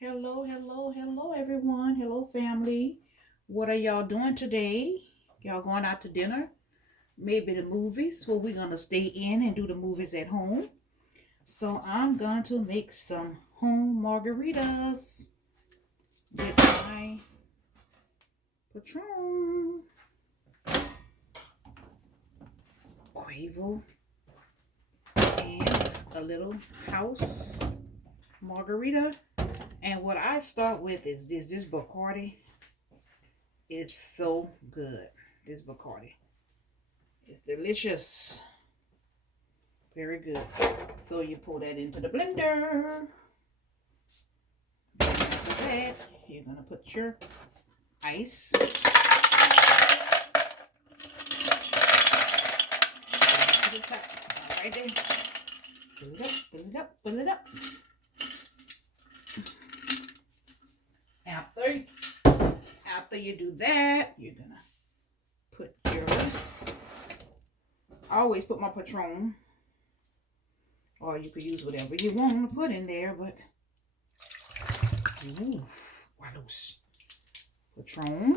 Hello, hello, hello, everyone. Hello, family. What are y'all doing today? Y'all going out to dinner? Maybe the movies? Well, we're going to stay in and do the movies at home. So I'm going to make some home margaritas with my Patron, Quavo, and a little house margarita. And what I start with is this Bacardi. It's so good. This Bacardi. It's delicious. Very good. So you pour that into the blender. Then after that, you're going to put your ice. To the top. Right there. Fill it up, fill it up, fill it up. After you do that, you're going to put your... I always put my Patron. Or you could use whatever you want to put in there, but... Ooh, Walos. Patron.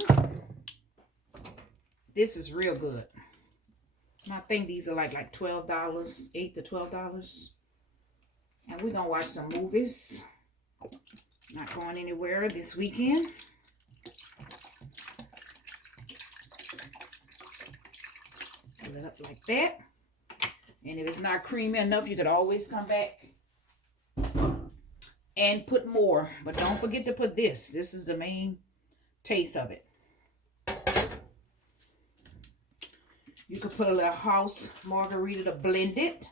This is real good. And I think these are like $12, $8 to $12. And we're going to watch some movies. Not going anywhere this weekend. Fill it up like that. And if it's not creamy enough, you could always come back and put more. But don't forget to put this. This is the main taste of it. You could put a little house margarita to blend it.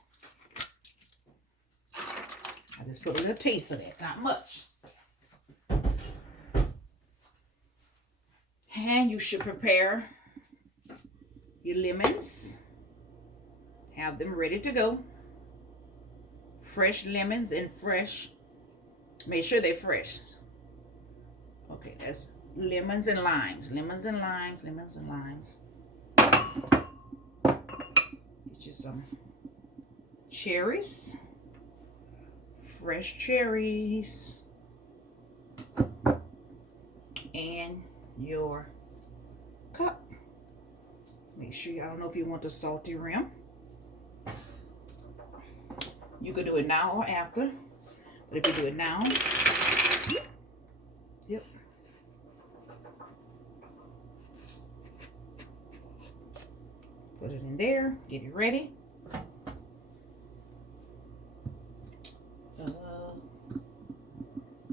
I just put a little taste of that, not much. And you should prepare your lemons. Have them ready to go. Fresh lemons and fresh. Make sure they're fresh. Okay, that's lemons and limes. Lemons and limes. Lemons and limes. Get you some cherries. Fresh cherries. And your cup. Make sure, I don't know if you want the salty rim. You could do it now or after. But if you do it now, yep. Put it in there, get it ready.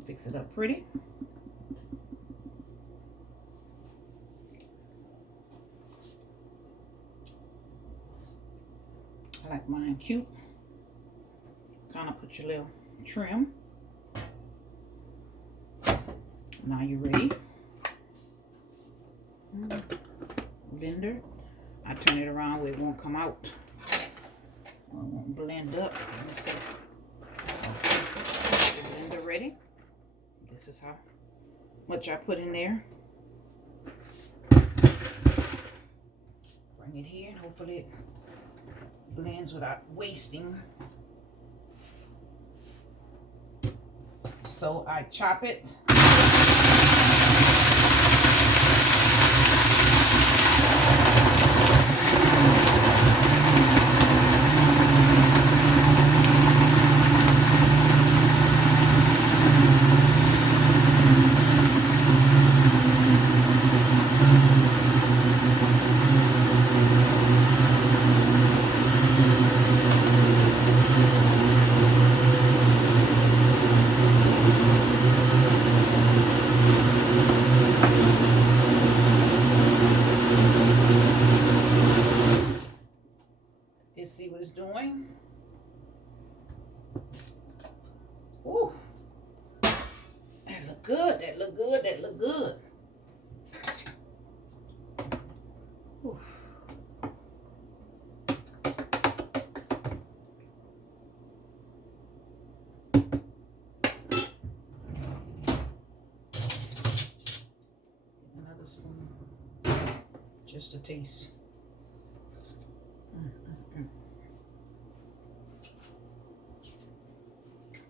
Fix it up pretty. I like mine cute. Kind of put your little trim. Now you're ready. Blender. I turn it around where it won't come out. Or it won't blend up. Let me see. Blender ready. This is how much I put in there. Bring it here and hopefully it blends without wasting. So I chop it. See what it's doing. Ooh, that look good. That look good. That look good. Ooh. Another spoon, just a taste.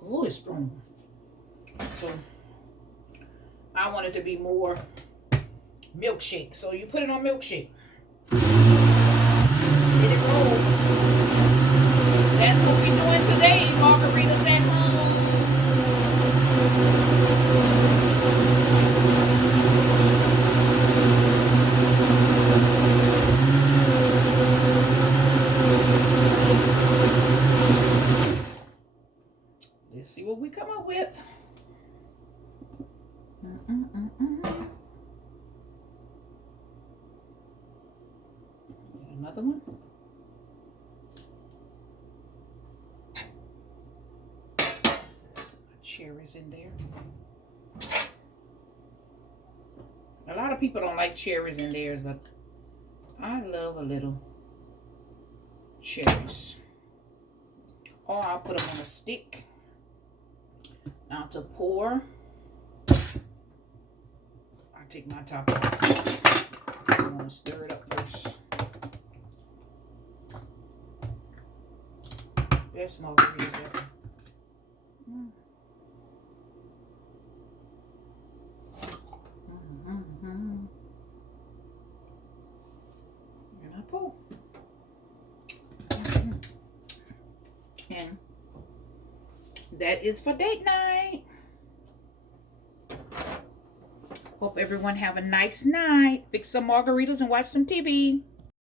Oh, it's strong. So I want it to be more milkshake. So you put it on milkshake. Let it roll. That's what we're doing today. Margaritas at home. Let's see what we come up with. Another one. Cherries in there. A lot of people don't like cherries in theirs, but I love a little cherries. Or I'll put them on a stick. Now to pour, I'll take my top off. I want to stir it up first. Best margaritas ever. And I pour. And that is for date night. Hope everyone have a nice night. Fix some margaritas and watch some TV.